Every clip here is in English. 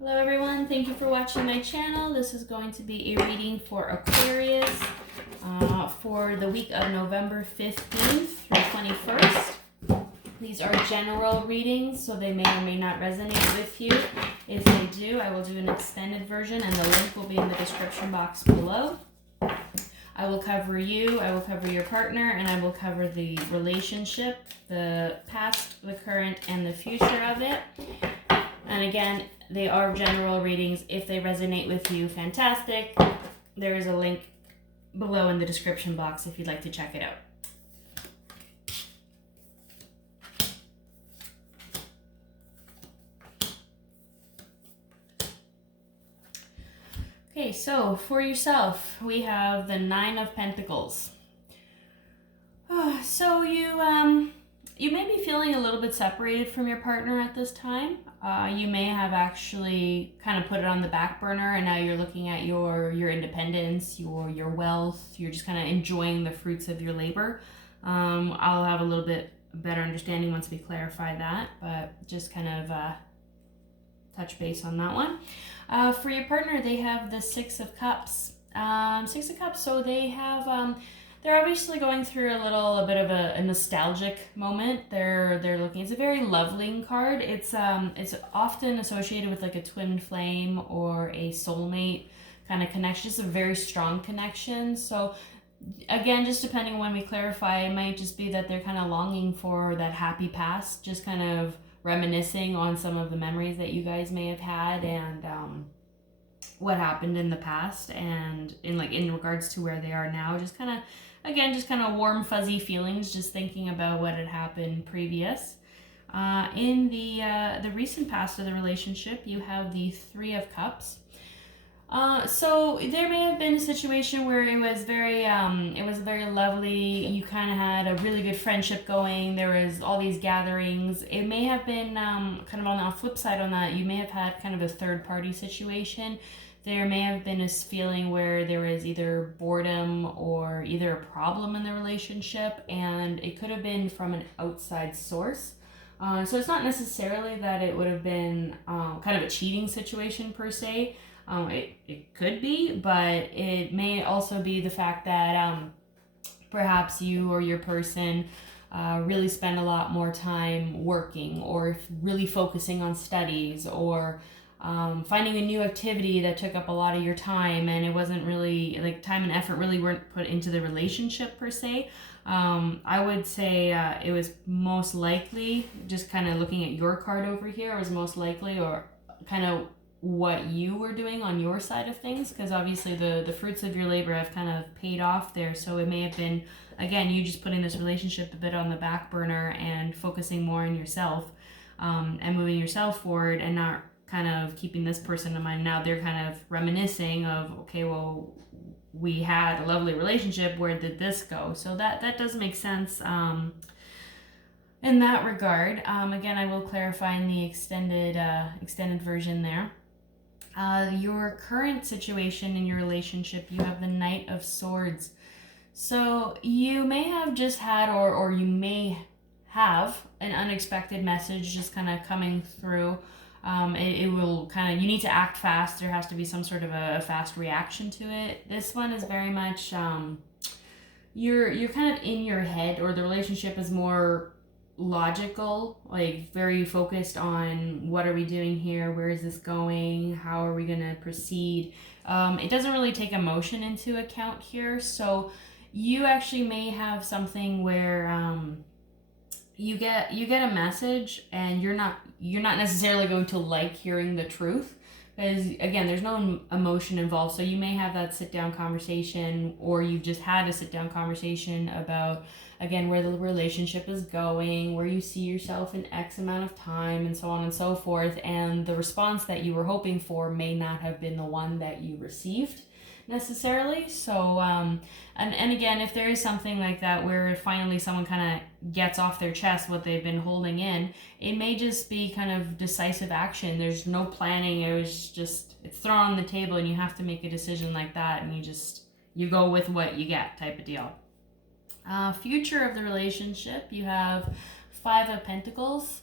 Hello everyone, thank you for watching my channel. This is going to be a reading for Aquarius for the week of November 15th through 21st. These are general readings, so they may or may not resonate with you. If they do, I will do an extended version and the link will be in the description box below. I will cover you, I will cover your partner, and I will cover the relationship, the past, the current, and the future of it. And again, they are general readings. If they resonate with you, fantastic. There is a link below in the description box if you'd like to check it out. Okay, so for yourself, we have the Nine of Pentacles. So you may be feeling a little bit separated from your partner at this time. You may have actually kind of put it on the back burner, and now you're looking at your independence, your wealth. You're just kind of enjoying the fruits of your labor. I'll have a little bit better understanding once we clarify that, but just kind of touch base on that one. For your partner, they have the Six of Cups. Six of Cups, so they have... they're obviously going through a bit of a nostalgic moment. They're looking. It's a very loving card. It's often associated with like a twin flame or a soulmate kind of connection. It's a very strong connection. So again, just depending on when we clarify, it might just be that they're kind of longing for that happy past, just kind of reminiscing on some of the memories that you guys may have had and what happened in the past, and in regards to where they are now, just kind of warm fuzzy feelings, just thinking about what had happened previous. In the recent past of the relationship, you have the Three of Cups. So there may have been a situation where it was very lovely. You kind of had a really good friendship going. There was all these gatherings. It may have been kind of on the flip side on that. You may have had kind of a third party situation. There may have been a feeling where there was either boredom or either a problem in the relationship, and it could have been from an outside source. So it's not necessarily that it would have been kind of a cheating situation per se. It could be, but it may also be the fact that perhaps you or your person really spend a lot more time working, or really focusing on studies, or finding a new activity that took up a lot of your time, and it wasn't really like time and effort really weren't put into the relationship per se. I would say it was most likely, just kind of looking at your card over here, it was most likely, or kind of what you were doing on your side of things, because obviously the fruits of your labor have kind of paid off there. So it may have been, again, you just putting this relationship a bit on the back burner and focusing more on yourself, and moving yourself forward, and not kind of keeping this person in mind. Now they're kind of reminiscing of, okay, well, we had a lovely relationship, where did this go? So that does make sense in that regard. Again, I will clarify in the extended version there. Your current situation in your relationship, you have the Knight of Swords. So you may have just had, or you may have an unexpected message just kind of coming through. It will kind of, you need to act fast. There has to be some sort of a fast reaction to it. This one is very much, you're kind of in your head, or the relationship is more logical, like very focused on what are we doing here, where is this going, how are we going to proceed. It doesn't really take emotion into account here. So you actually may have something where you get a message, and you're not necessarily going to like hearing the truth, because again, there's no emotion involved. So you may have that sit down conversation, or you've just had a sit down conversation about, again, where the relationship is going, where you see yourself in X amount of time, and so on and so forth. And the response that you were hoping for may not have been the one that you received necessarily. So and again, if there is something like that where finally someone kind of gets off their chest what they've been holding in, it may just be kind of decisive action. There's no planning. It was just, it's thrown on the table, and you have to make a decision like that, and you go with what you get type of deal. Future of the relationship, you have Five of Pentacles.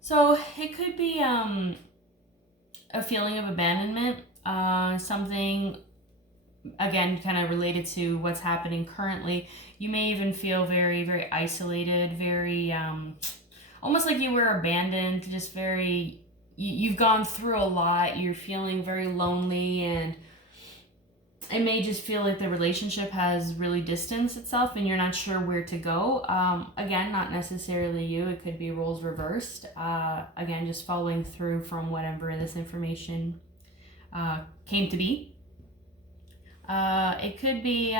So it could be a feeling of abandonment, something, again, kind of related to what's happening currently. You may even feel very, very isolated, very, almost like you were abandoned, just very, you've gone through a lot, you're feeling very lonely, and it may just feel like the relationship has really distanced itself and you're not sure where to go. Again, not necessarily you. It could be roles reversed. Again, just following through from whatever this information came to be. It could be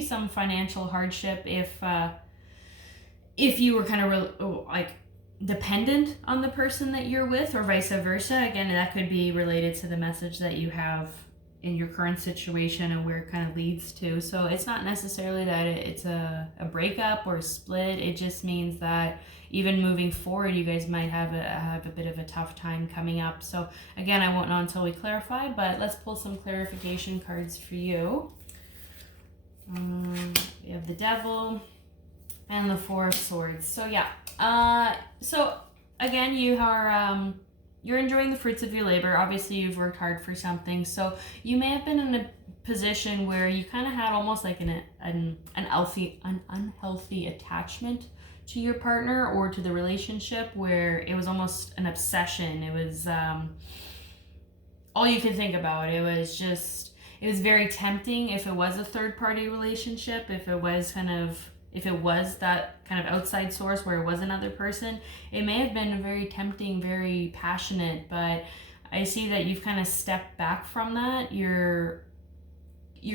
some financial hardship if you were kind of like dependent on the person that you're with, or vice versa. Again, that could be related to the message that you have in your current situation and where it kind of leads to. So it's not necessarily that it's a breakup or a split. It just means that even moving forward, you guys might have a bit of a tough time coming up. So again, I won't know until we clarify, but let's pull some clarification cards for you. We have the Devil and the Four of Swords. So yeah, so again, you're enjoying the fruits of your labor. Obviously, you've worked hard for something. So you may have been in a position where you kind of had almost like an unhealthy attachment to your partner or to the relationship, where it was almost an obsession. It was all you could think about. It was very tempting if it was a third party relationship, if it was that kind of outside source where it was another person. It may have been very tempting, very passionate, but I see that you've kind of stepped back from that. You're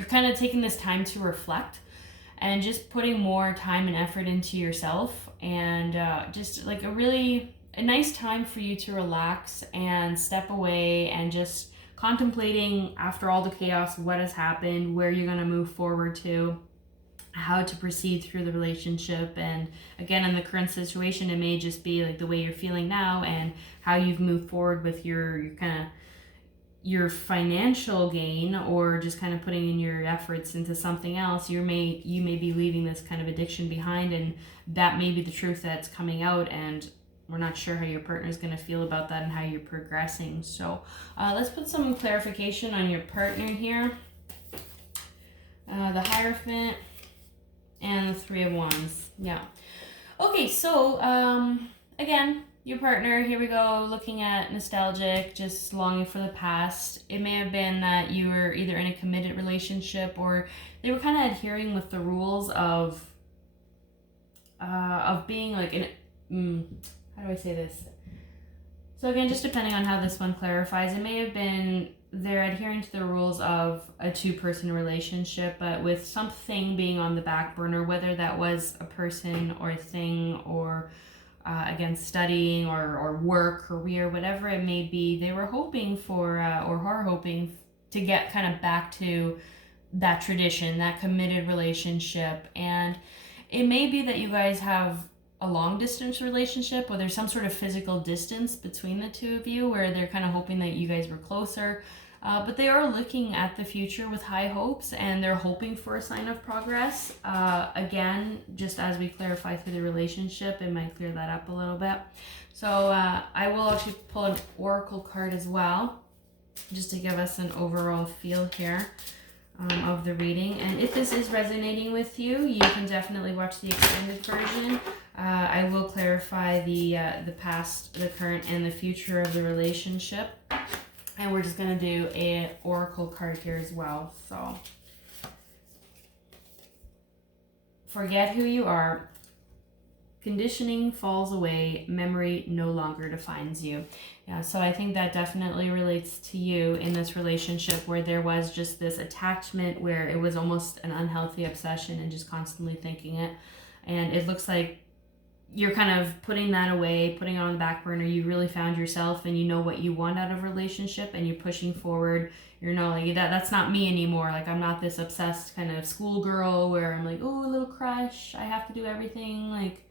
kind of taking this time to reflect and just putting more time and effort into yourself, and just like a nice time for you to relax and step away and just contemplating, after all the chaos, what has happened, where you're going to move forward to, how to proceed through the relationship. And again, in the current situation, it may just be like the way you're feeling now and how you've moved forward with your financial gain, or just kind of putting in your efforts into something else. You may be leaving this kind of addiction behind, and that may be the truth that's coming out, and we're not sure how your partner is going to feel about that and how you're progressing. So let's put some clarification on your partner here. The Hierophant and the Three of Wands. Yeah. Okay, so again, your partner, here we go, looking at nostalgic, just longing for the past. It may have been that you were either in a committed relationship, or they were kind of adhering with the rules of being like how do I say this? So again, just depending on how this one clarifies, it may have been they're adhering to the rules of a two-person relationship, but with something being on the back burner, whether that was a person or a thing, or again, studying or work, career, whatever it may be, they were hoping for or are hoping to get kind of back to that tradition, that committed relationship. And it may be that you guys have a long distance relationship, or there's some sort of physical distance between the two of you, where they're kind of hoping that you guys were closer. But they are looking at the future with high hopes, and they're hoping for a sign of progress. Again, just as we clarify through the relationship, it might clear that up a little bit. So I will actually pull an oracle card as well, just to give us an overall feel here of the reading. And if this is resonating with you, you can definitely watch the extended version. I will clarify the past, the current, and the future of the relationship. And we're just going to do an oracle card here as well. So, forget who you are. Conditioning falls away. Memory no longer defines you. Yeah, so I think that definitely relates to you in this relationship, where there was just this attachment where it was almost an unhealthy obsession and just constantly thinking it. And it looks like you're kind of putting that away, putting it on the back burner. You really found yourself, and you know what you want out of a relationship, and you're pushing forward. You're not like, that's not me anymore. Like, I'm not this obsessed kind of schoolgirl where I'm like, oh, a little crush, I have to do everything. Like,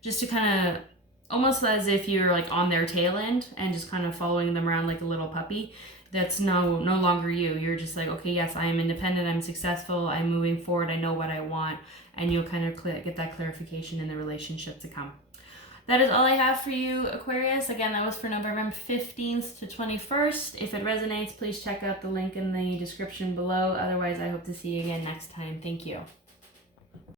just to kind of, almost as if you're like on their tail end and just kind of following them around like a little puppy. That's no longer you. You're just like, okay, yes, I am independent, I'm successful, I'm moving forward, I know what I want. And you'll kind of get that clarification in the relationship to come. That is all I have for you, Aquarius. Again, that was for November 15th to 21st. If it resonates, please check out the link in the description below. Otherwise, I hope to see you again next time. Thank you.